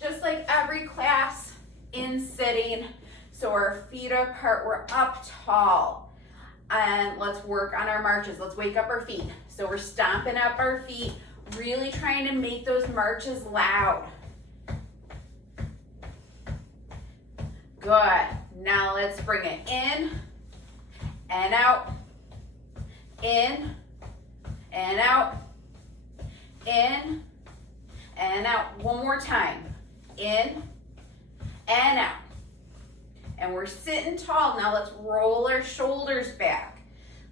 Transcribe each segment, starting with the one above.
just like every class in sitting. So our feet are apart, we're up tall. And let's work on our marches. Let's wake up our feet. So we're stomping up our feet, really trying to make those marches loud. Good. Now let's bring it in and out, in and out, in and out. One more time. In and out. And we're sitting tall. Now let's roll our shoulders back.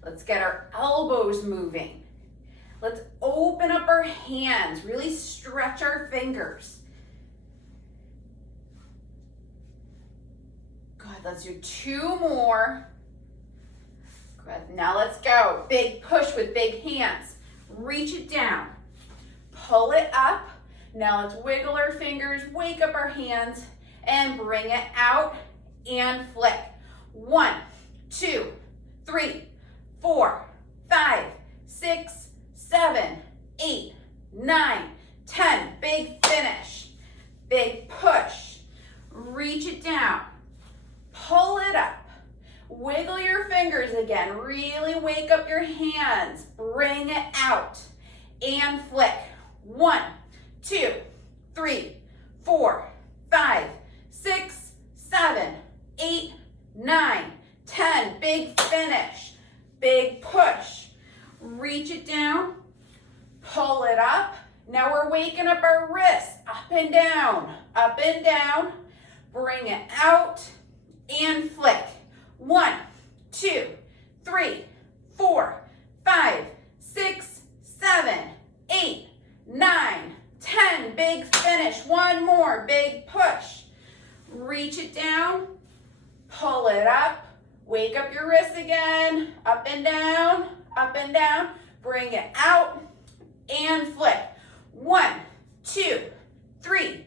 Let's get our elbows moving. Let's open up our hands. Really stretch our fingers. Good. Let's do 2 more. Good. Now let's go. Big push with big hands. Reach it down. Pull it up. Now let's wiggle our fingers, wake up our hands, and bring it out and flick. 1, 2, 3, 4, 5, 6, 7, 8, 9, 10. Big finish. Big push. Reach it down. Pull it up. Wiggle your fingers again. Really wake up your hands. Bring it out and flick. 1, 2, 3, 4, 5, 6, 7, 8, 9, 10. Big finish. Big push. Reach it down. Pull it up. Now we're waking up our wrists. Up and down. Up and down. Bring it out and flick. 1, 2, 3, 4, 5, 6, 7, 8, 9, 10. Big finish. One more. Big push. Reach it down. Pull it up. Wake up your wrists again. Up and down. Up and down. Bring it out and flick. 1, 2, 3,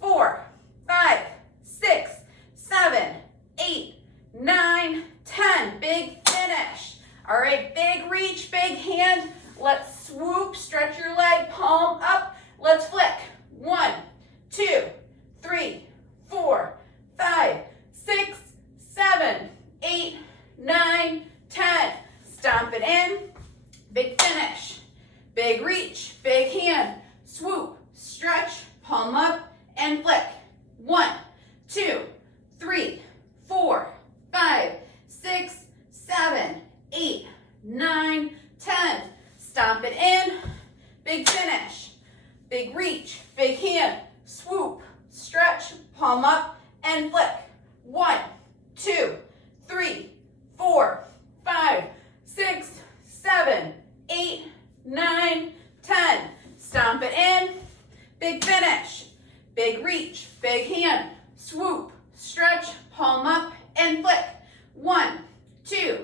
4, 5, 6, 7, 8, 9, 10. Big finish. All right, big reach, big hand. Let's swoop, stretch your leg, palm up. Let's flick. 1, 2, 3, 4, 5, 6, 7, 8, 9, 10. Stomp it in. Big finish. Big reach, big hand. Swoop, stretch, palm up, and flick. 1, 2, 3, 4, 5, 6, 7, 8, 9, 10. Stomp it in. Big finish. Big reach, big hand. Swoop, stretch, palm up, and flick. 1, 2, 3, 4, 5, 6, 7, 8, 9, 10. Stomp it in. Big finish. Big reach, big hand. Swoop, stretch, palm up, and flick. 1, 2,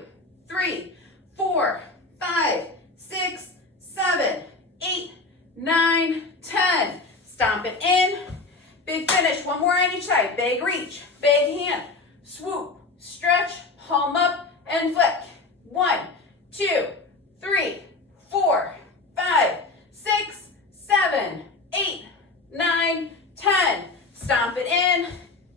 3, 4, 5, 6, 7, 8, 9, 10. Stomp it in. Big finish. One more on each side. Big reach, big hand. Swoop, stretch, palm up, and flick. 1, 2, 3, 4, 5, 6, 7, 8, 9, 10. Stomp it in.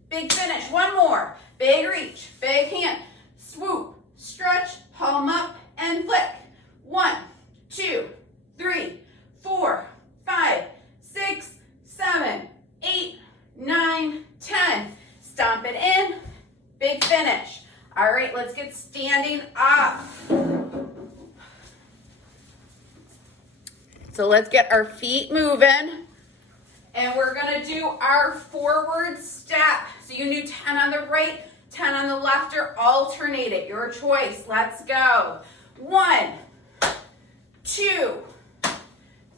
Big finish. One more. Big reach, big hand. Swoop, stretch, palm up, and flick. 1, 2, 3, 4, 5, 6, 7, 8, 9, 10. Stomp it in. Big finish. All right, let's get standing up. So let's get our feet moving. And we're gonna do our forward step. So you can do 10 on the right, 10 on the left, or alternate it, your choice. Let's go. 1, 2,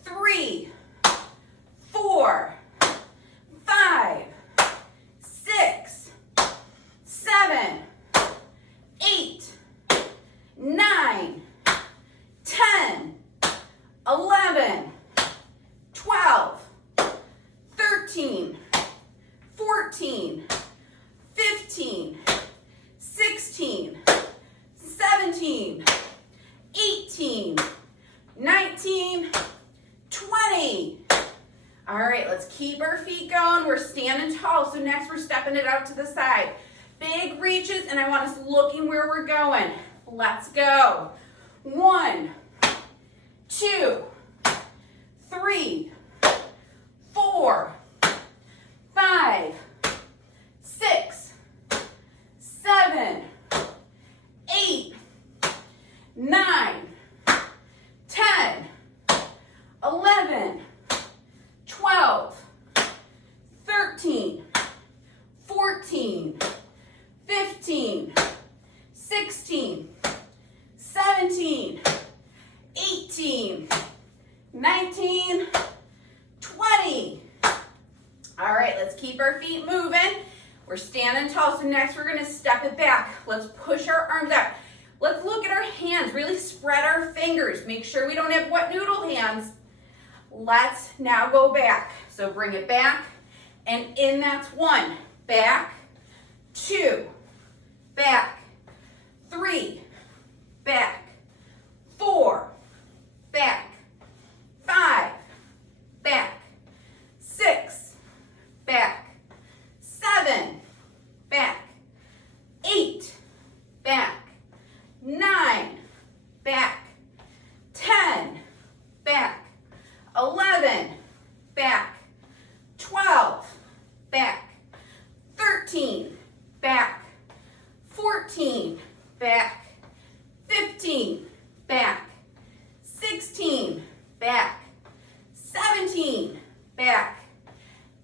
3, 4, 5, 6, 7, 8, 9, 10, 11, 12, 13, 14, 15, 16, 17, 18, 19, 20. All right, let's keep our feet going. We're standing tall, so next we're stepping it out to the side. Big reaches, and I want us looking where we're going. Let's go. 1, 2, 3, 4, 5, 6, 7, 8, 9, 10, 11, 12, 13, 14, 15, 16, 17, 18, 19, 20. All right, let's keep our feet moving. We're standing tall, so next we're gonna step it back. Let's push our arms out. Let's look at our hands, really spread our fingers. Make sure we don't have wet noodle hands. Let's now go back. So bring it back, and in that's 1, back, 2, back, 3, back, 4, back, 5, back, 6, back, 7, back, 8, back, 9, back, 10, back, 11, back, 12, back, 13, back, 14, back, 15, back, 16, back, 17, back,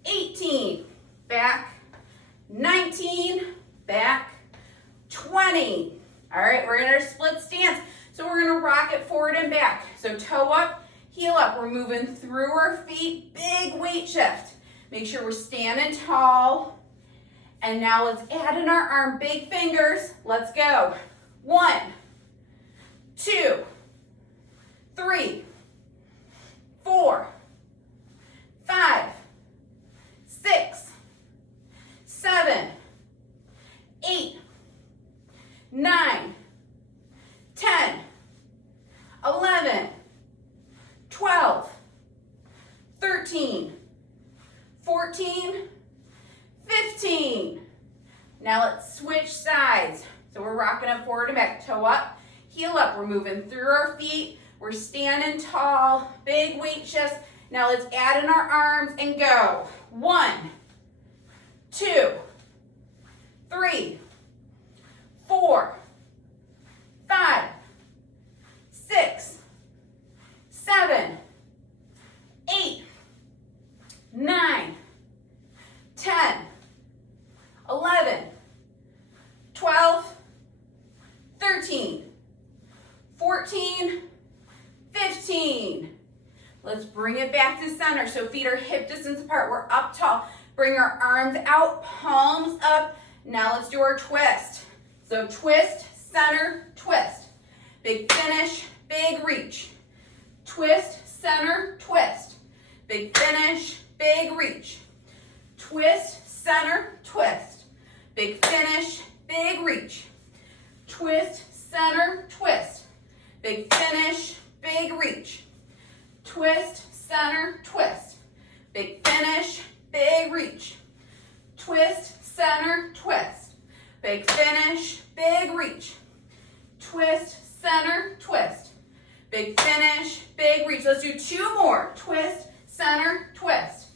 18, back, 19, back, 20. All right, we're in our split stance. So we're gonna rock it forward and back. So toe up, heel up. We're moving through our feet, big weight shift. Make sure we're standing tall. And now let's add in our arm, big fingers. Let's go. 1, 2, 3, 4, 5, 6, 7, 8, 9, 10, 11, 12, 13, 14, 15. Now let's switch sides. So we're rocking up forward and back, toe up, heel up. We're moving through our feet. We're standing tall, big weight shifts. Now let's add in our arms and go. 1, 2, 3, 4, 5, 6, 7, 8, 9, 10, 11, 12, 13, 14, 15. Let's bring it back to center. So feet are hip distance apart. We're up tall. Bring our arms out, palms up. Now let's do our twist. So twist, center, twist. Big finish, big reach. Twist, center, twist. Big finish, big reach. Twist, center, twist. Big finish, big reach. Twist, center, twist. Big finish, big reach. Twist, center, twist. Big finish, big reach. Twist, center, twist. Big finish, big reach. Twist, center, twist. Big finish, big reach. Let's do 2 more. Twist, center, twist.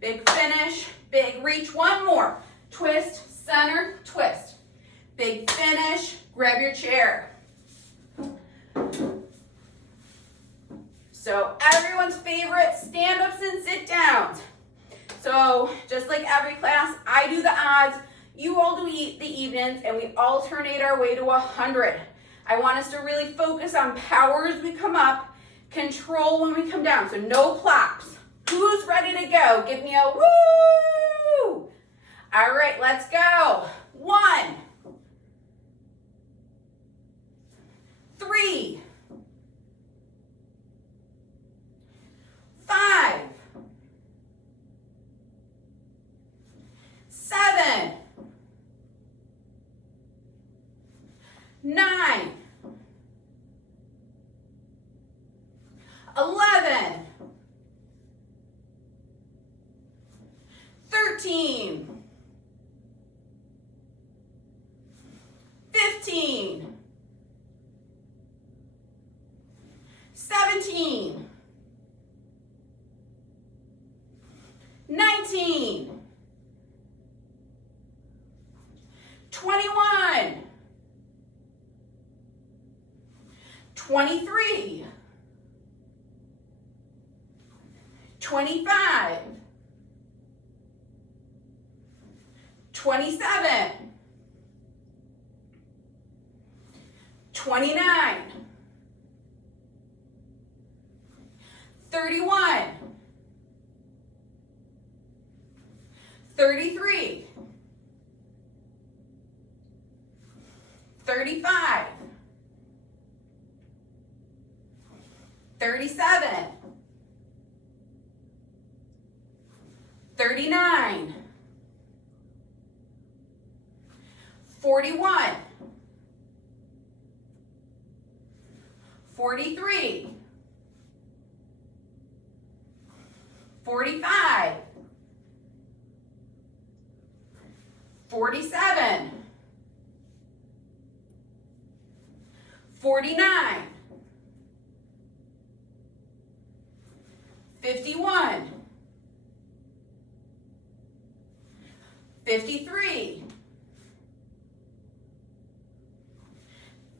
Big finish, big reach. 1 more. Twist, center, twist. Big finish. Grab your chair. So everyone's favorite stand-ups and sit-downs. So just like every class, I do the odds, you all do the evens, and we alternate our way to 100. I want us to really focus on power as we come up, control when we come down. So no plops. Who's ready to go? Give me a woo! All right, let's go. 1, 3, 5, 7, 9, 11, 14, 15, 17, 19, 21, 23, 25, 27, 29, 31, 33, 35, 37, 39, 41, 43, 45, 47, 49, 51, 53,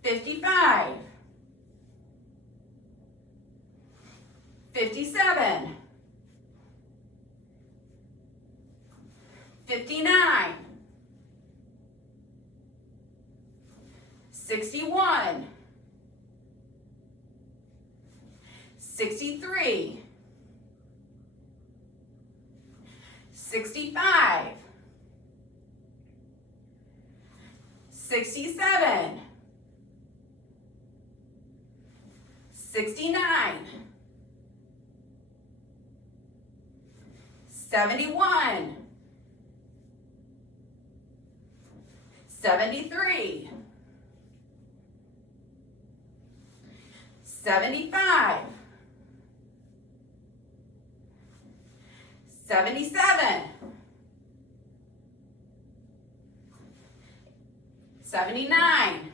55, 57, 59, 61, 63, 65, 67, 69, 71, 73, 75, 77, 79,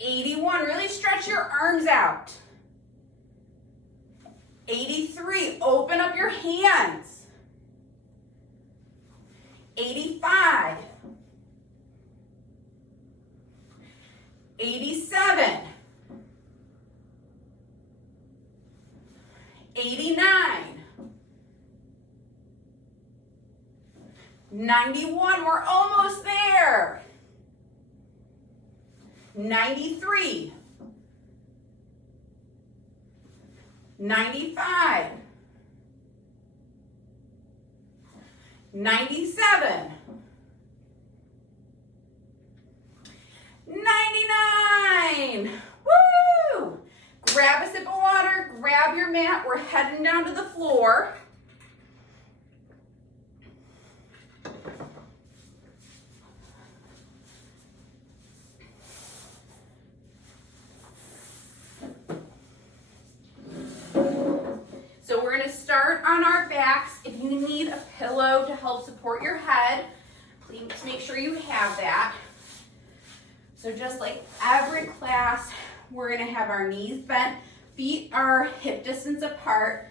81, really stretch your arms out. 83, open up your hands. 85, 87, 89, 91, we're almost there. 93, 95, 97, 99. Woo! Grab a sip of water, grab your mat. We're heading down to the floor. So we're going to start on our backs. If you need a pillow to help support your head, please make sure you have that. So just like every class, we're going to have our knees bent, feet are hip distance apart,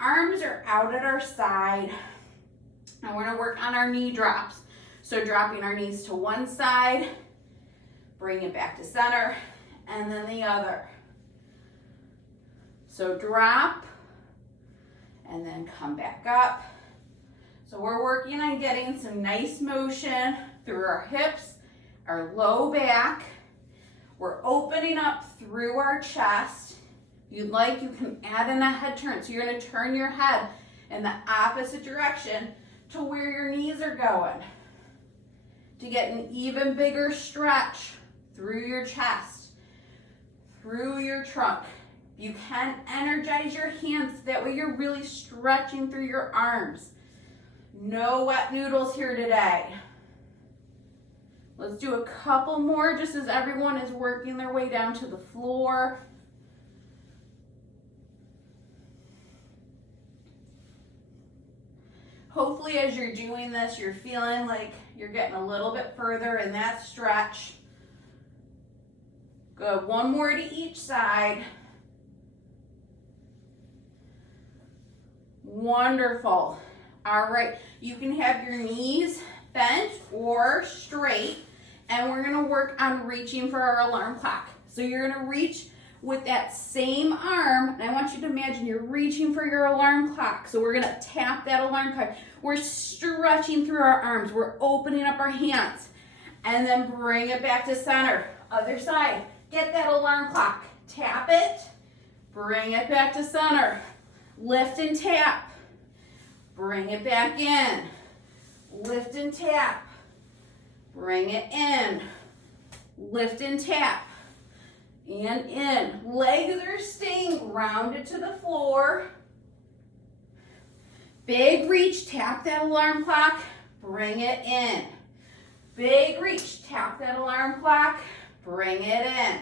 arms are out at our side, and we're going to work on our knee drops. So dropping our knees to one side, bring it back to center, and then the other. So drop, and then come back up. So we're working on getting some nice motion through our hips, our low back. We're opening up through our chest. If you'd like, you can add in a head turn. So you're going to turn your head in the opposite direction to where your knees are going to get an even bigger stretch through your chest, through your trunk. You can energize your hands. That way you're really stretching through your arms. No wet noodles here today. Let's do a couple more just as everyone is working their way down to the floor. Hopefully as you're doing this, you're feeling like you're getting a little bit further in that stretch. Good, one more to each side. Wonderful. All right, you can have your knees bent or straight, and we're gonna work on reaching for our alarm clock. So you're gonna reach with that same arm, and I want you to imagine you're reaching for your alarm clock. So we're gonna tap that alarm clock. We're stretching through our arms. We're opening up our hands, and then bring it back to center. Other side, get that alarm clock. Tap it, bring it back to center. Lift and tap, bring it back in. Lift and tap, bring it in. Lift and tap, and in. Legs are staying grounded to the floor. Big reach, tap that alarm clock, bring it in. Big reach, tap that alarm clock, bring it in.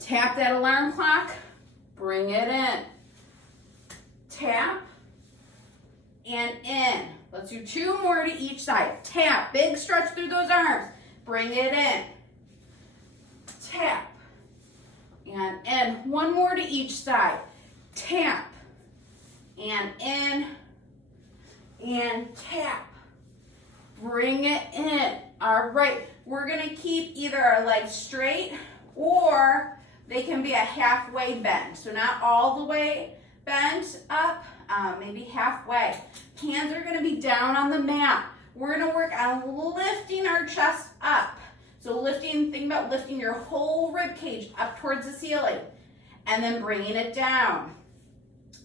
Tap that alarm clock, bring it in. Tap and in. Let's do two more to each side. Tap, big stretch through those arms, bring it in. Tap and in. One more to each side. Tap and in and tap. Bring it in. All right, we're gonna keep either our legs straight or they can be a halfway bend. So not all the way bent up, maybe halfway. Hands are gonna be down on the mat. We're gonna work on lifting our chest up. So lifting, think about lifting your whole rib cage up towards the ceiling and then bringing it down.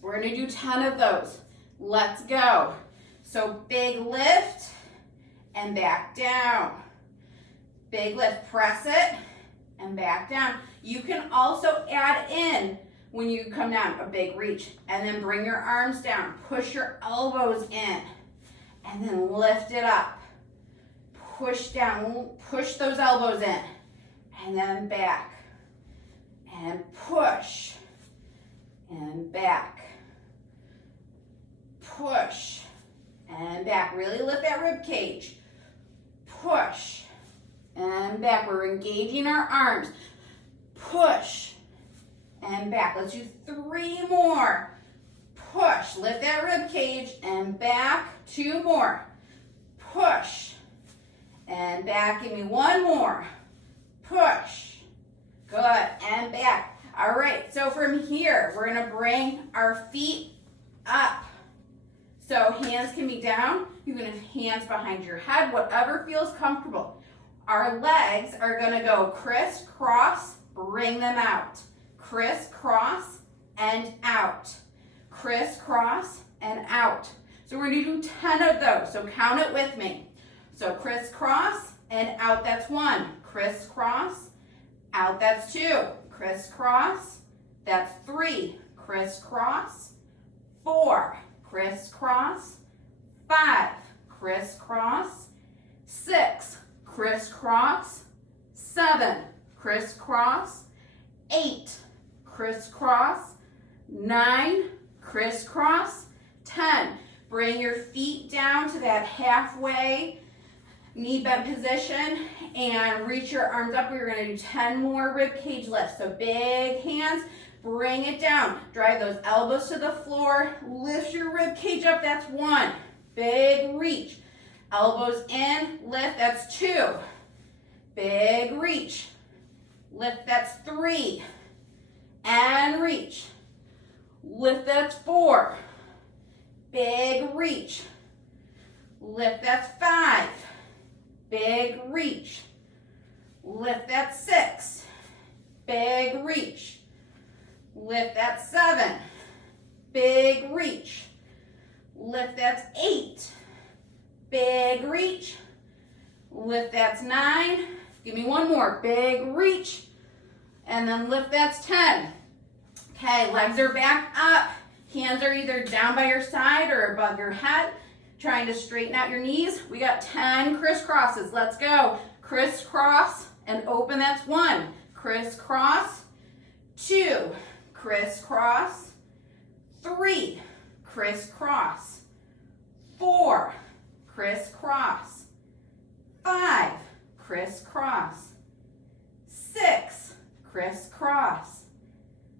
We're gonna do 10 of those. Let's go. So big lift and back down. Big lift, press it and back down. You can also add in when you come down, a big reach, and then bring your arms down. Push your elbows in and then lift it up. Push down, push those elbows in, and then back, and push, and back, push, and back. Really lift that rib cage. Push, and back. We're engaging our arms. Push, and back. Let's do 3 more. Push, lift that rib cage, and back. 2 more. Push, and back. Give me 1 more. Push. Good. And back. All right. So from here, we're going to bring our feet up. So hands can be down. You can have hands behind your head, whatever feels comfortable. Our legs are going to go crisscross, bring them out. Crisscross and out. Crisscross and out. So we're going to do 10 of those. So count it with me. So crisscross and out, that's 1. Crisscross, out, that's 2. Crisscross, that's 3. Crisscross, 4. Crisscross, 5. Crisscross, 6. Crisscross, 7. Crisscross, 8. Crisscross, 9. Crisscross, 10. Bring your feet down to that halfway knee bent position and reach your arms up. We're going to do 10 more rib cage lifts. So big hands, bring it down. Drive those elbows to the floor. Lift your rib cage up. That's 1. Big reach. Elbows in, lift. That's 2. Big reach. Lift. That's 3. And reach. Lift. That's 4. Big reach. Lift. That's 5. Big reach. Lift. That's 6. Big reach. Lift. That's 7. Big reach. Lift. That's 8. Big reach. Lift. That's 9. Give me 1 more. Big reach. And then lift. That's 10. Okay, legs are back up. Hands are either down by your side or above your head. Trying to straighten out your knees. We got 10 crisscrosses. Let's go. Crisscross and open. That's 1. Crisscross, 2. Crisscross, 3. Crisscross, 4, crisscross. 5, crisscross. 6, crisscross.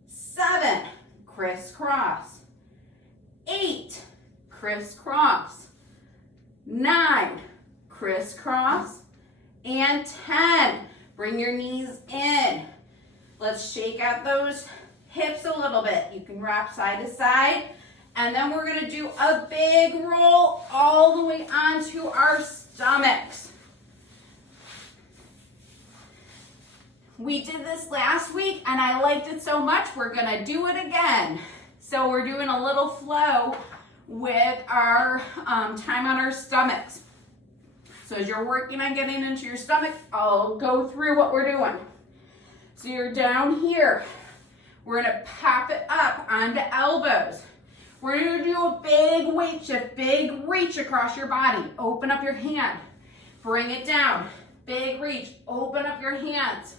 7, crisscross. 8, crisscross. 9, crisscross. And 10. Bring your knees in. Let's shake out those hips a little bit. You can rock side to side. And then we're going to do a big roll all the way onto our stomachs. We did this last week and I liked it so much, we're going to do it again. So we're doing a little flow with our time on our stomachs. So as you're working on getting into your stomach, I'll go through what we're doing. So you're down here. We're going to pop it up onto elbows. We're going to do a big weight shift, big reach across your body. Open up your hand. Bring it down. Big reach. Open up your hands.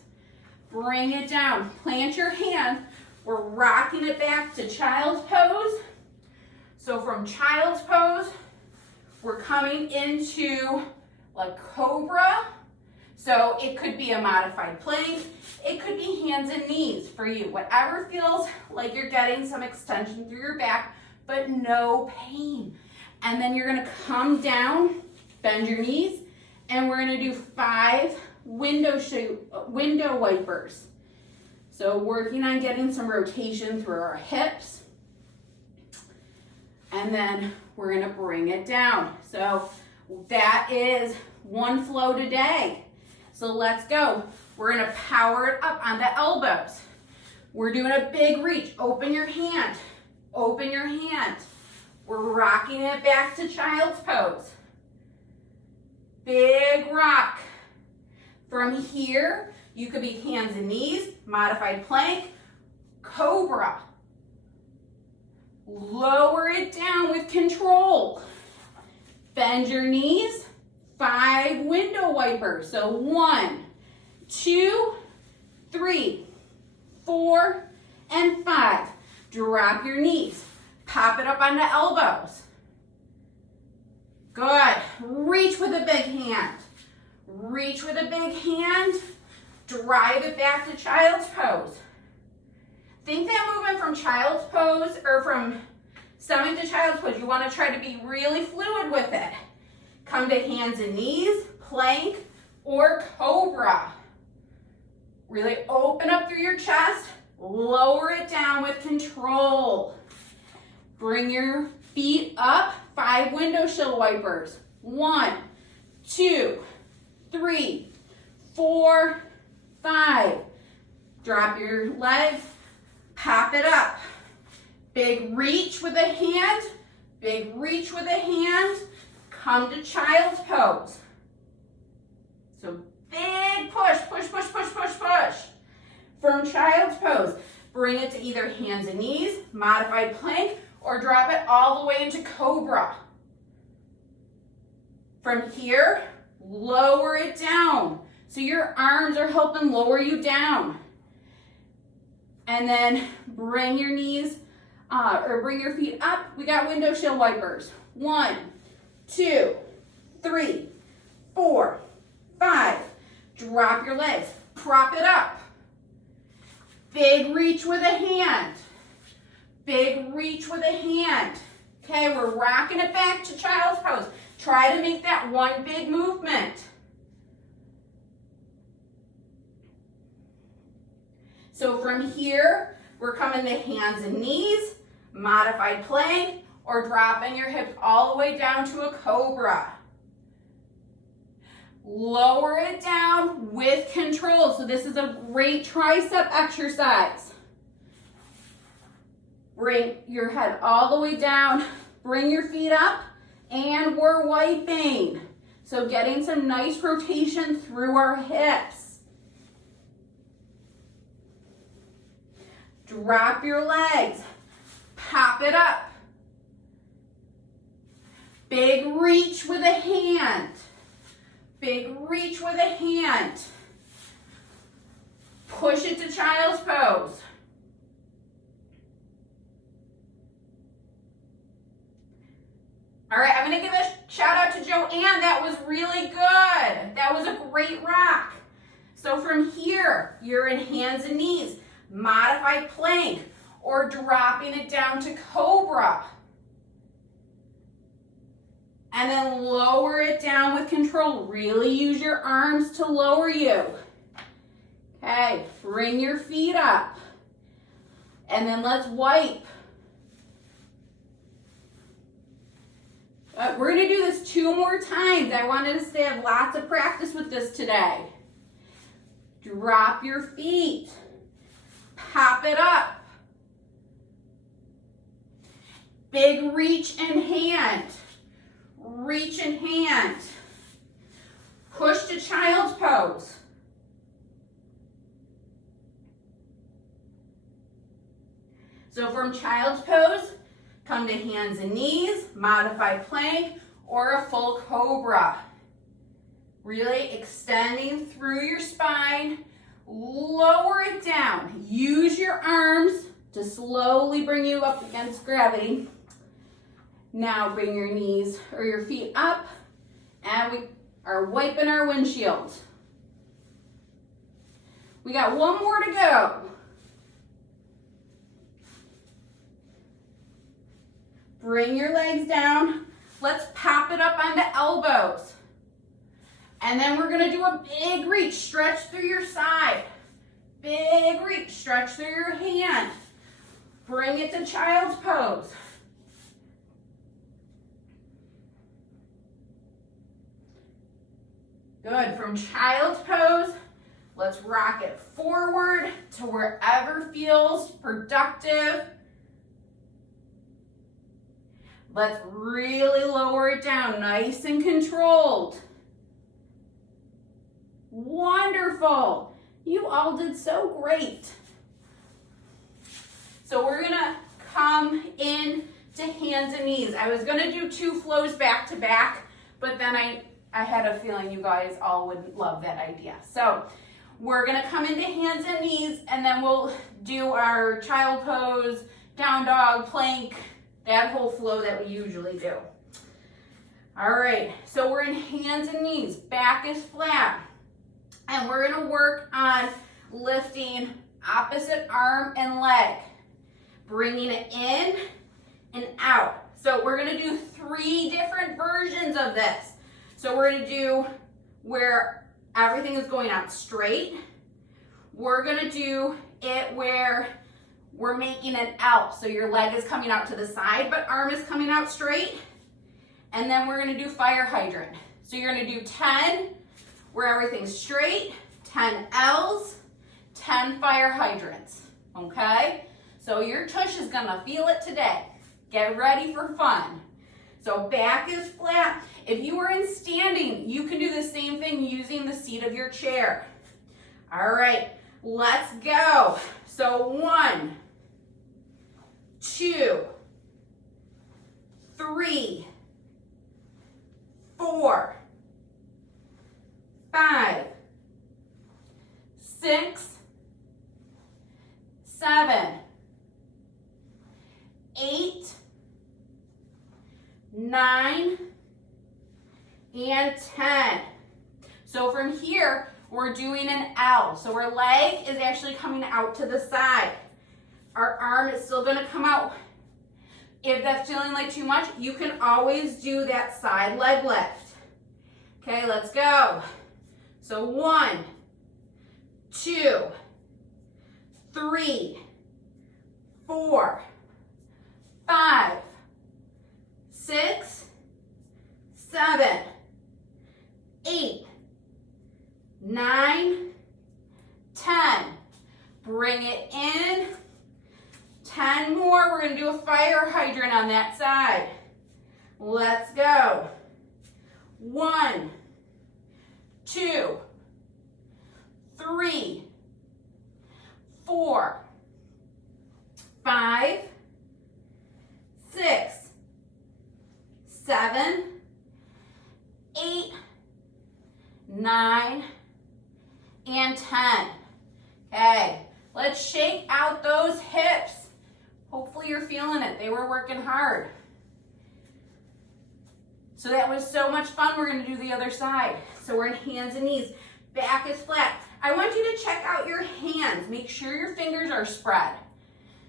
Bring it down. Plant your hand. We're rocking it back to child's pose. So from child's pose, we're coming into like Cobra. So it could be a modified plank. It could be hands and knees for you. Whatever feels like you're getting some extension through your back, but no pain. And then you're gonna come down, bend your knees, and we're gonna do 5 window wipers. So working on getting some rotation through our hips. And then we're gonna bring it down. So that is one flow today. So let's go. We're gonna power it up onto elbows. We're doing a big reach. Open your hand. Open your hand. We're rocking it back to child's pose. Big rock. From here, you could be hands and knees, modified plank, Cobra. Lower it down with control. Bend your knees, 5 window wipers. So 1, 2, 3, 4, and 5. Drop your knees. Pop it up onto elbows. Good. Reach with a big hand. Reach with a big hand. Drive it back to child's pose. Think that movement from child's pose or from stomach to child's pose, you want to try to be really fluid with it. Come to hands and knees, plank, or Cobra. Really open up through your chest. Lower it down with control. Bring your feet up. 5 windshield wipers. 1, 2, 3, 4, 5. Drop your legs. Pop it up. Big reach with a hand. Big reach with a hand. Come to child's pose. So big push, push, push, push, push, push. From child's pose, bring it to either hands and knees, modified plank, or drop it all the way into Cobra. From here, lower it down. So your arms are helping lower you down. And then bring your knees, bring your feet up. We got windshield wipers. 1, 2, 3, 4, 5. Drop your legs, prop it up. Big reach with a hand. Big reach with a hand. Okay, we're rocking it back to child's pose. Try to make that one big movement. So from here, we're coming to hands and knees, modified plank, or dropping your hips all the way down to a Cobra. Lower it down with control. So this is a great tricep exercise. Bring your head all the way down. Bring your feet up, and we're wiping. So getting some nice rotation through our hips. Drop your legs. Pop it up. Big reach with a hand. Big reach with a hand. Push it to child's pose. All right, I'm gonna give a shout out to Joanne. That was really good. That was a great rock. So from here, you're in hands and knees, modified plank, or dropping it down to Cobra. And then lower it down with control. Really use your arms to lower you. Okay, bring your feet up. And then let's wipe. We're gonna do this 2 more times. I wanted us to have lots of practice with this today. Drop your feet. Pop it up. Big reach in hand. Reach in hand. Push to child's pose. So from child's pose, come to hands and knees, modified plank, or a full cobra. Really extending through your spine. Lower it down. Use your arms to slowly bring you up against gravity. Now bring your knees or your feet up, and we are wiping our windshield. We got 1 more to go. Bring your legs down. Let's pop it up onto elbows. And then we're gonna do a big reach. Stretch through your side. Big reach. Stretch through your hand. Bring it to child's pose. Good. From child's pose, let's rock it forward to wherever feels productive. Let's really lower it down, nice and controlled. Wonderful. You all did so great. So we're gonna come in to hands and knees. I was gonna do 2 flows back to back, but then I had a feeling you guys all would love that idea. So we're gonna come into hands and knees, and then we'll do our child pose, down dog, plank, that whole flow that we usually do. All right, so we're in hands and knees, back is flat. And we're gonna work on lifting opposite arm and leg, bringing it in and out. So we're gonna do 3 different versions of this. So we're gonna do where everything is going out straight. We're gonna do it where we're making an L. So your leg is coming out to the side, but arm is coming out straight. And then we're gonna do fire hydrant. So you're gonna do 10 where everything's straight, 10 L's, 10 fire hydrants, okay? So your tush is gonna feel it today. Get ready for fun. So back is flat. If you were in standing, you can do the same thing using the seat of your chair. All right, let's go. So 1, 2, 3, 4, 5, 6, 7, 8, 9, and 10. So from here, we're doing an L. So our leg is actually coming out to the side. Our arm is still gonna come out. If that's feeling like too much, you can always do that side leg lift. Okay, let's go. So 1, 2, 3, 4, 5, 6, 7, 8, 9, 10. Bring it in. 10 more. We're going to do a fire hydrant on that side. Let's go. 1, 2, 3, 4, 5, 6, 7, 8, 9, and 10. Okay, let's shake out those hips. Hopefully you're feeling it. They were working hard. So that was so much fun. We're gonna do the other side. So we're in hands and knees. Back is flat. I want you to check out your hands. Make sure your fingers are spread.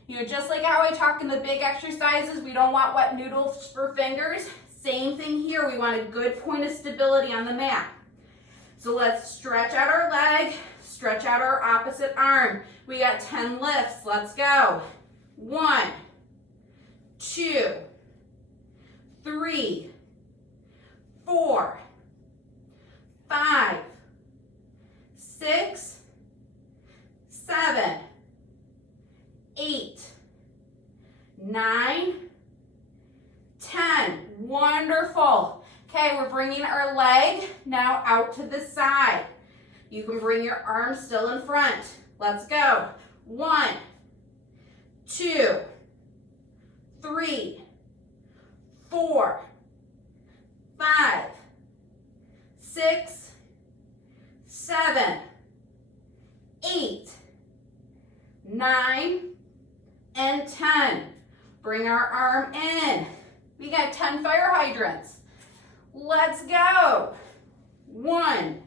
You know, just like how I talk in the big exercises, we don't want wet noodles for fingers. Same thing here. We want a good point of stability on the mat. So let's stretch out our leg, stretch out our opposite arm. We got 10 lifts. Let's go. 1, 2, 3, 4, 5, 6, 7, 8, 9, 10. Wonderful. Okay, we're bringing our leg now out to the side. You can bring your arms still in front. Let's go. 1, 2, 3, 4, 5, 6, 7, 8, 9, and 10. Bring our arm in. We got 10 fire hydrants. Let's go. 1,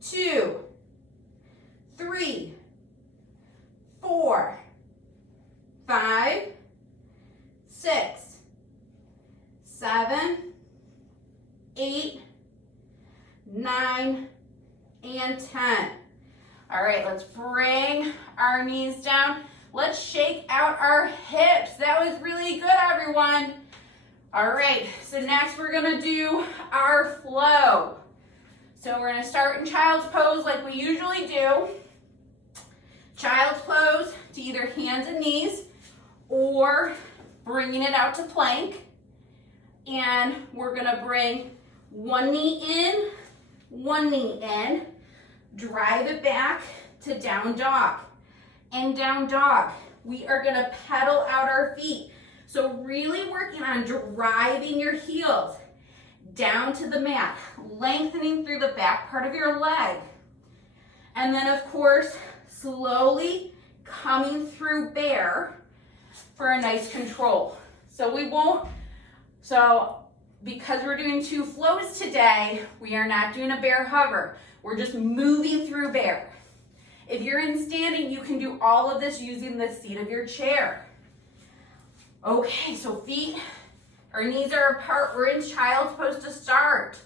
2, 3, 4, 5, 6, 7, 8, 9, and 10. All right, let's bring our knees down. Let's shake out our hips. That was really good, everyone. All right, so next we're gonna do our flow. So we're gonna start in child's pose like we usually do. Child's pose to either hands and knees or bringing it out to plank. And we're gonna bring one knee in, drive it back to down dog. And down dog, we are gonna pedal out our feet. So really working on driving your heels down to the mat, lengthening through the back part of your leg. And then of course, slowly coming through bear for a nice control. So because we're doing 2 flows today, we are not doing a bear hover. We're just moving through bear. If you're in standing, you can do all of this using the seat of your chair. Okay, so feet, our knees are apart. We're in child's pose to start.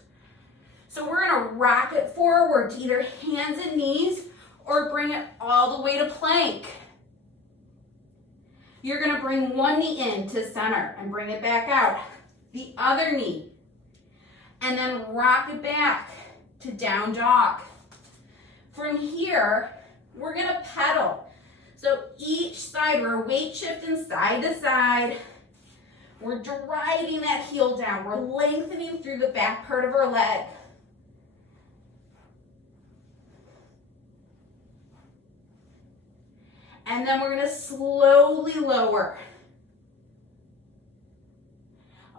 So we're gonna rock it forward to either hands and knees or bring it all the way to plank. You're gonna bring one knee in to center and bring it back out. The other knee. And then rock it back to down dog. From here, we're gonna pedal. So each side, we're weight shifting side to side. We're driving that heel down. We're lengthening through the back part of our leg. And then we're gonna slowly lower.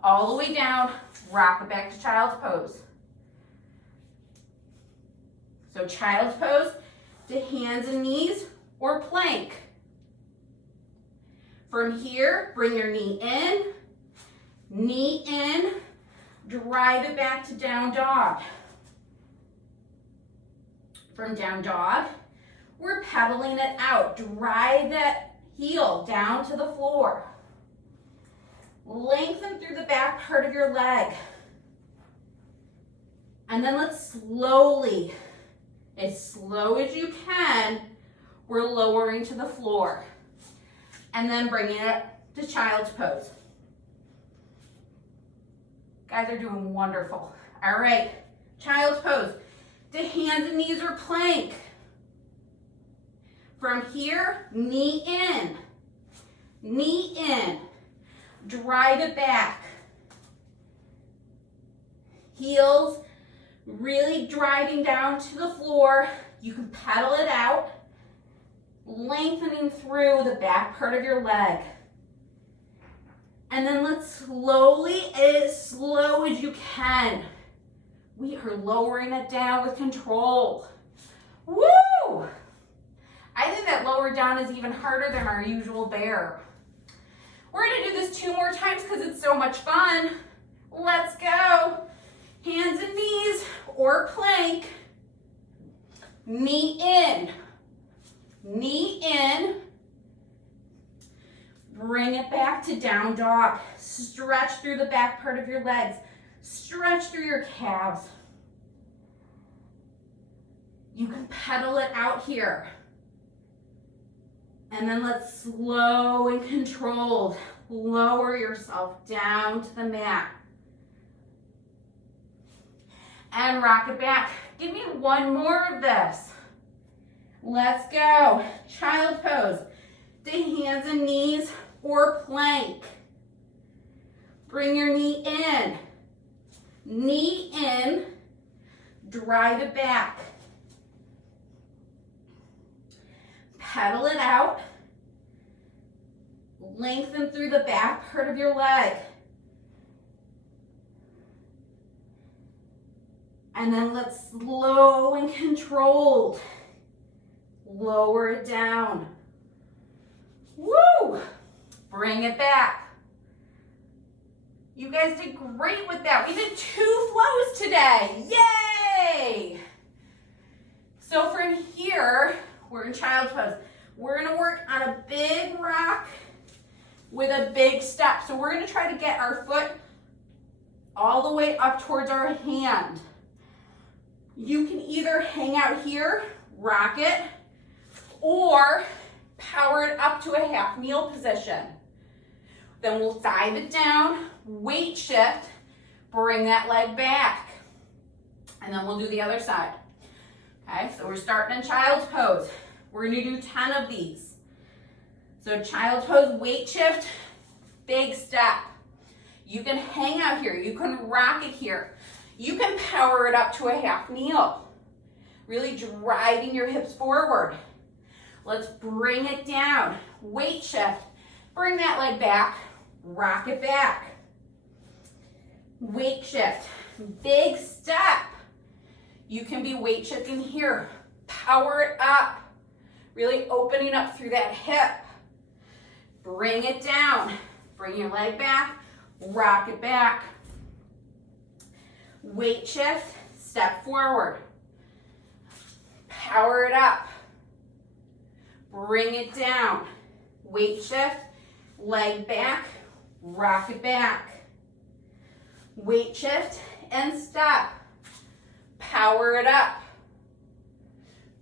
All the way down, rock it back to child's pose. So child's pose to hands and knees or plank. From here, bring your knee in, drive it back to down dog. From down dog, we're pedaling it out. Drive that heel down to the floor. Lengthen through the back part of your leg. And then let's slowly, as slow as you can, we're lowering to the floor. And then bringing it to child's pose. Guys are doing wonderful. All right, child's pose. To hands and knees or plank. From here, knee in, drive it back. Heels really driving down to the floor. You can pedal it out, lengthening through the back part of your leg. And then let's slowly, as slow as you can, we are lowering it down with control. Woo! I think that lower down is even harder than our usual bear. We're gonna do this 2 more times because it's so much fun. Let's go. Hands and knees or plank. Knee in. Knee in. Bring it back to down dog. Stretch through the back part of your legs. Stretch through your calves. You can pedal it out here. And then let's slow and controlled lower yourself down to the mat. And rock it back. Give me one more of this. Let's go. Child pose. To hands and knees or plank. Bring your knee in. Knee in. Drive it back. Pedal it out. Lengthen through the back part of your leg. And then let's slow and controlled lower it down. Woo! Bring it back. You guys did great with that. We did 2 flows today. Yay! So from here, we're in child's pose. We're gonna work on a big rock with a big step. So we're gonna try to get our foot all the way up towards our hand. You can either hang out here, rock it, or power it up to a half kneel position. Then we'll dive it down, weight shift, bring that leg back. And then we'll do the other side. Okay, so we're starting in child's pose. We're gonna do 10 of these. So child's pose, weight shift, big step. You can hang out here, you can rock it here. You can power it up to a half kneel. Really driving your hips forward. Let's bring it down. Weight shift. Bring that leg back. Rock it back. Weight shift. Big step. You can be weight shifting here. Power it up. Really opening up through that hip. Bring it down. Bring your leg back. Rock it back. Weight shift. Step forward. Power it up. Bring it down. Weight shift. Leg back. Rock it back. Weight shift and step. Power it up.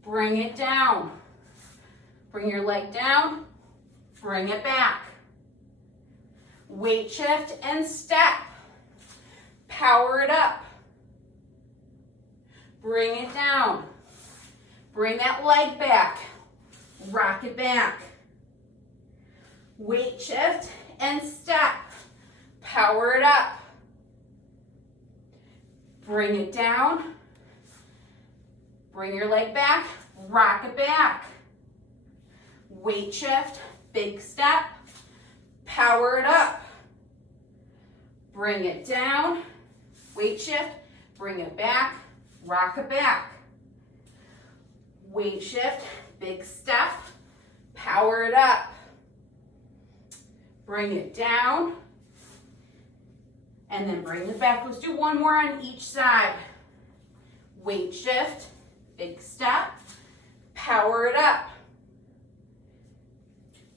Bring it down. Bring your leg down. Bring it back. Weight shift and step. Power it up. Bring it down. Bring that leg back. Rock it back. Weight shift and step. Power it up. Bring it down. Bring your leg back. Rock it back. Weight shift. Big step. Power it up. Bring it down. Weight shift. Bring it back. Rock it back. Weight shift. Big step. Power it up. Bring it down. And then bring it back. Let's do one more on each side. Weight shift. Big step. Power it up.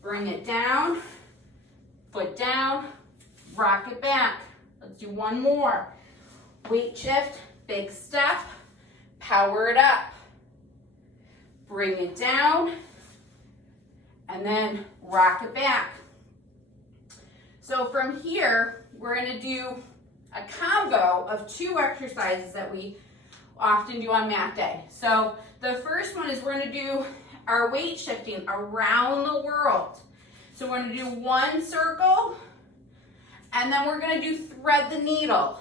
Bring it down. Foot down. Rock it back. Let's do one more. Weight shift. Big step. Power it up. Bring it down. And then rock it back. So from here, we're going to do a combo of 2 exercises that we often do on mat day. So the first one is we're going to do our weight shifting around the world. So we're going to do 1 circle, and then we're going to do thread the needle.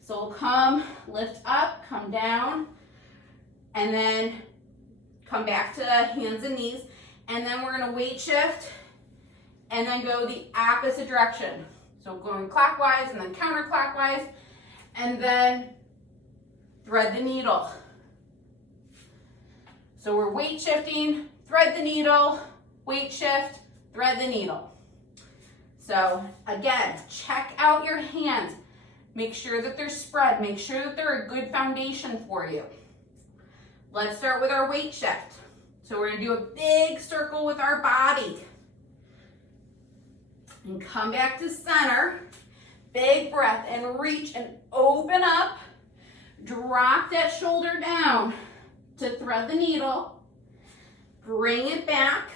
So we'll come, lift up, come down, and then come back to hands and knees, and then we're going to weight shift and then go the opposite direction. So going clockwise and then counterclockwise, and then thread the needle. So we're weight shifting, thread the needle, weight shift, thread the needle. So again, check out your hands. Make sure that they're spread. Make sure that they're a good foundation for you. Let's start with our weight shift. So we're gonna do a big circle with our body. And come back to center. Big breath and reach and open up. Drop that shoulder down to thread the needle. Bring it back.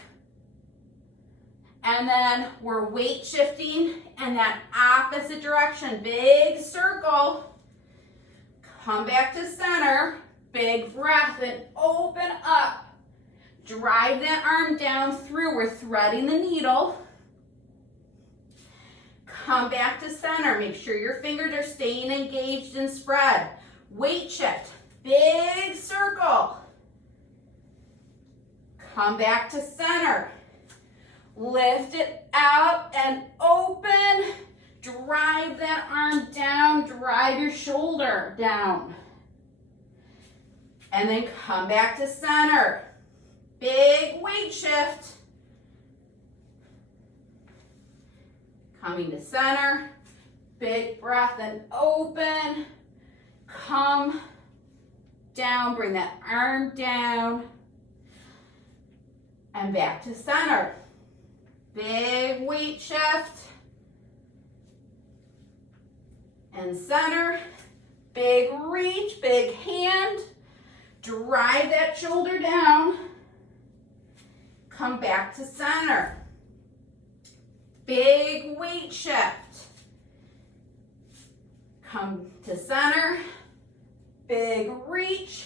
And then we're weight shifting in that opposite direction. Big circle. Come back to center. Big breath and open up. Drive that arm down through. We're threading the needle. Come back to center. Make sure your fingers are staying engaged and spread. Weight shift. Big circle. Come back to center. Lift it out and open. Drive that arm down. Drive your shoulder down. And then come back to center. Big weight shift. Coming to center. Big breath and open. Come down. Bring that arm down. And back to center. Big weight shift. And center. Big reach, big hand. Drive that shoulder down. Come back to center. Big weight shift. Come to center. Big reach.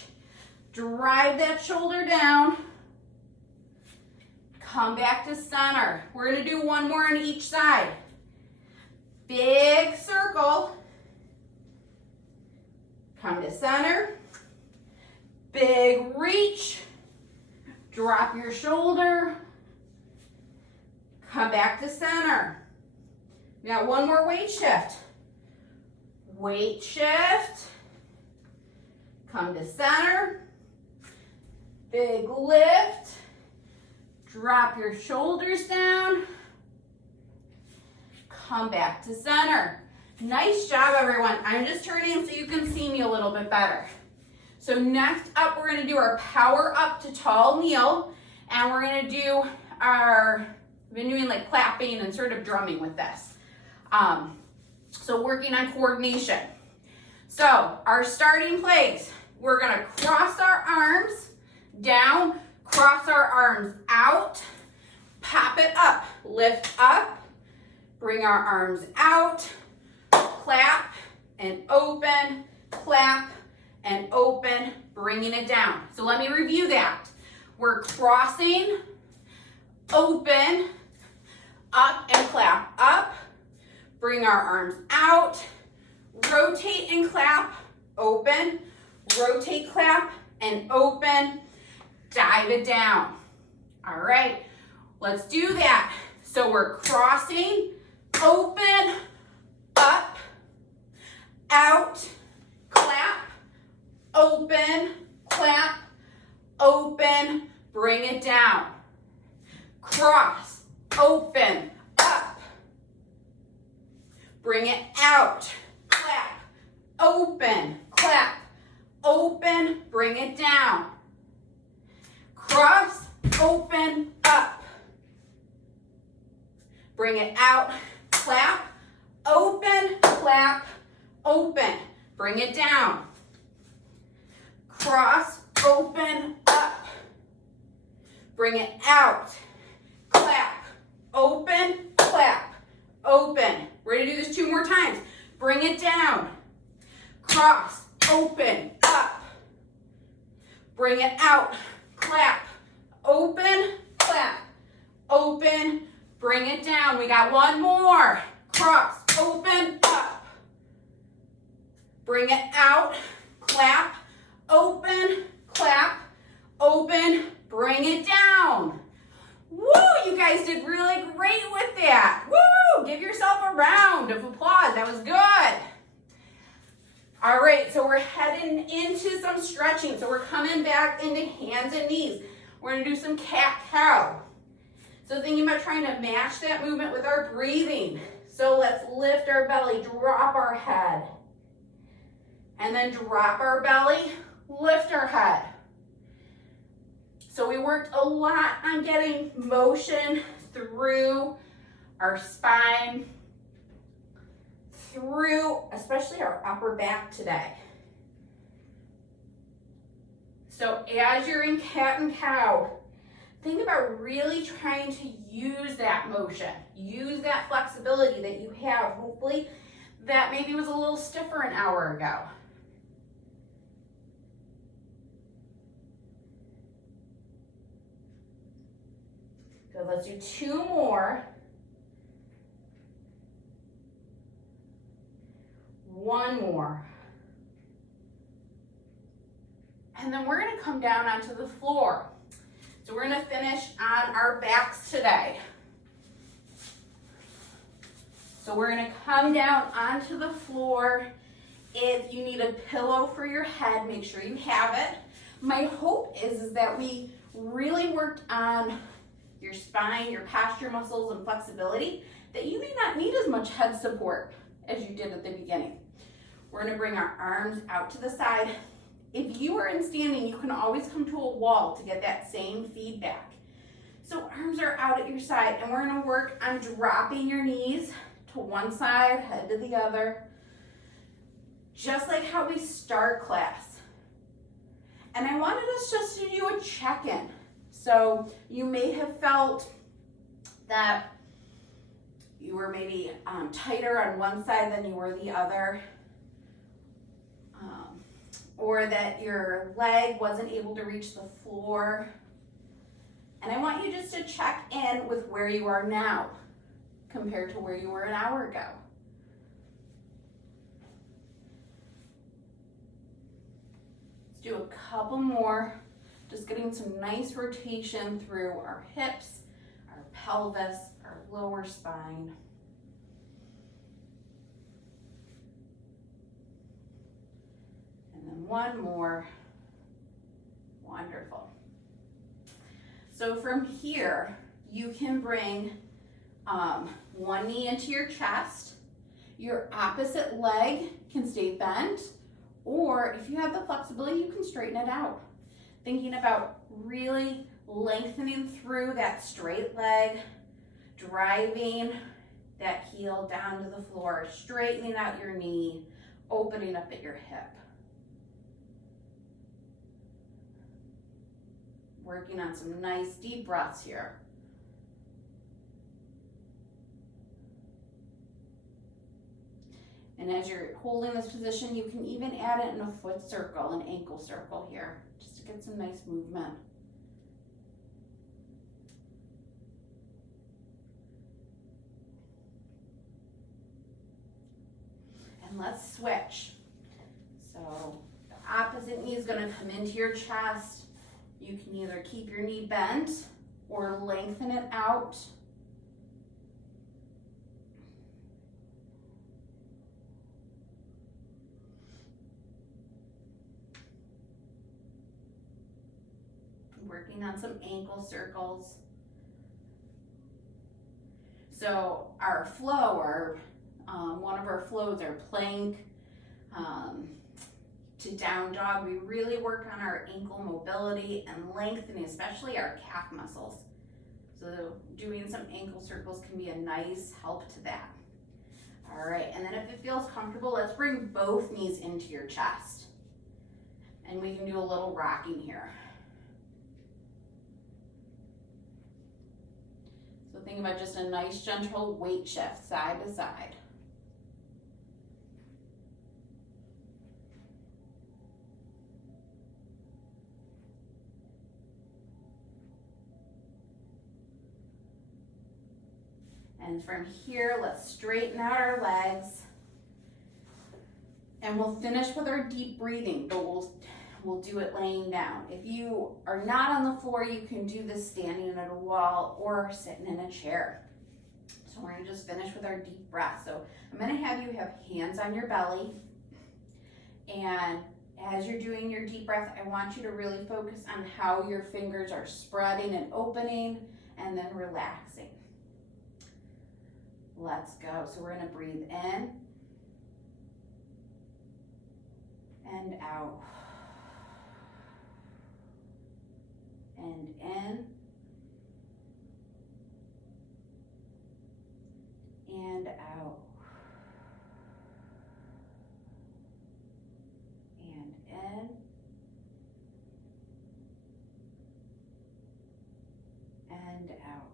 Drive that shoulder down. Come back to center. We're going to do one more on each side. Big circle. Come to center. Big reach. Drop your shoulder. Come back to center. Now one more weight shift. Weight shift. Come to center. Big lift. Drop your shoulders down. Come back to center. Nice job, everyone. I'm just turning so you can see me a little bit better. So next up, we're gonna do our power up to tall kneel. And we're gonna do our, we've been doing like clapping and sort of drumming with this. So working on coordination. So our starting place, we're gonna cross our arms down, cross our arms out, pop it up, lift up, bring our arms out, clap and open, clap and open, bringing it down. So let me review that. We're crossing, open, up and clap, up, bring our arms out, rotate and clap, open, rotate, clap, and open, dive it down. All right, let's do that. So we're crossing, open, up, out, clap, open, clap, open, bring it down. Cross, open, up, bring it out, clap, open, clap, open, bring it down. Cross, open, up, bring it out, clap, open, clap, open, bring it down. Cross, open, up, bring it out, clap, open, clap, open. We're gonna do this 2 more times. Bring it down, cross, open, up, bring it out, clap, open, clap, open, bring it down. We got one more. Cross, open, up, bring it out, clap, open, clap, open, bring it down. Woo, you guys did really great with that. Woo, give yourself a round of applause. That was good. All right, so we're heading into some stretching. So we're coming back into hands and knees. We're gonna do some cat-cow. So thinking about trying to match that movement with our breathing. So let's lift our belly, drop our head. And then drop our belly, lift our head. So we worked a lot on getting motion through our spine, through especially our upper back today. So as you're in cat and cow, think about really trying to use that motion, use that flexibility that you have, hopefully that maybe was a little stiffer an hour ago. Good, let's do 2 more. 1 more. And then we're gonna come down onto the floor. So we're gonna finish on our backs today. So we're gonna come down onto the floor. If you need a pillow for your head, make sure you have it. My hope is that we really worked on your spine, your posture muscles, and flexibility, that you may not need as much head support as you did at the beginning. We're gonna bring our arms out to the side. If you are in standing, you can always come to a wall to get that same feedback. So arms are out at your side, and we're gonna work on dropping your knees to one side, head to the other, just like how we start class. And I wanted us just to do a check-in. So you may have felt that you were maybe tighter on one side than you were the other, or that your leg wasn't able to reach the floor. And I want you just to check in with where you are now compared to where you were an hour ago. Let's do a couple more. Just getting some nice rotation through our hips, our pelvis, our lower spine. And then 1 more. Wonderful. So from here, you can bring 1 knee into your chest. Your opposite leg can stay bent, or if you have the flexibility, you can straighten it out. Thinking about really lengthening through that straight leg, driving that heel down to the floor, straightening out your knee, opening up at your hip. Working on some nice deep breaths here. And as you're holding this position, you can even add it in a foot circle, an ankle circle here, just to get some nice movement. And let's switch. So the opposite knee is going to come into your chest. You can either keep your knee bent or lengthen it out. Working on some ankle circles. So our flow, one of our flows, our plank to down dog, we really work on our ankle mobility and lengthening, especially our calf muscles. So doing some ankle circles can be a nice help to that. All right, and then if it feels comfortable, let's bring both knees into your chest. And we can do a little rocking here. So think about just a nice gentle weight shift side to side. And from here, let's straighten out our legs. And we'll finish with our deep breathing, but we'll do it laying down. If you are not on the floor, you can do this standing at a wall or sitting in a chair. So we're gonna just finish with our deep breath. So I'm gonna have you have hands on your belly. And as you're doing your deep breath, I want you to really focus on how your fingers are spreading and opening and then relaxing. Let's go. So we're gonna breathe in and out. And in. And out. And in. And out.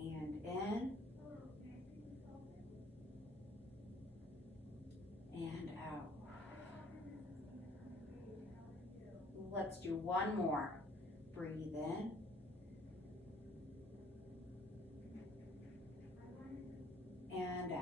And in. And out. Let's do one more. Breathe in. And out.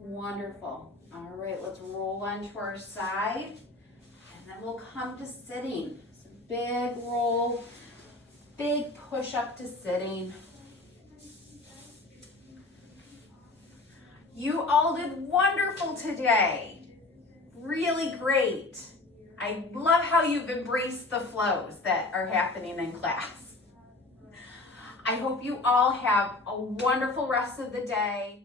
Wonderful. All right, let's roll onto our side, and then we'll come to sitting. So big roll, big push up to sitting. You all did wonderful today. Really great. I love how you've embraced the flows that are happening in class. I hope you all have a wonderful rest of the day.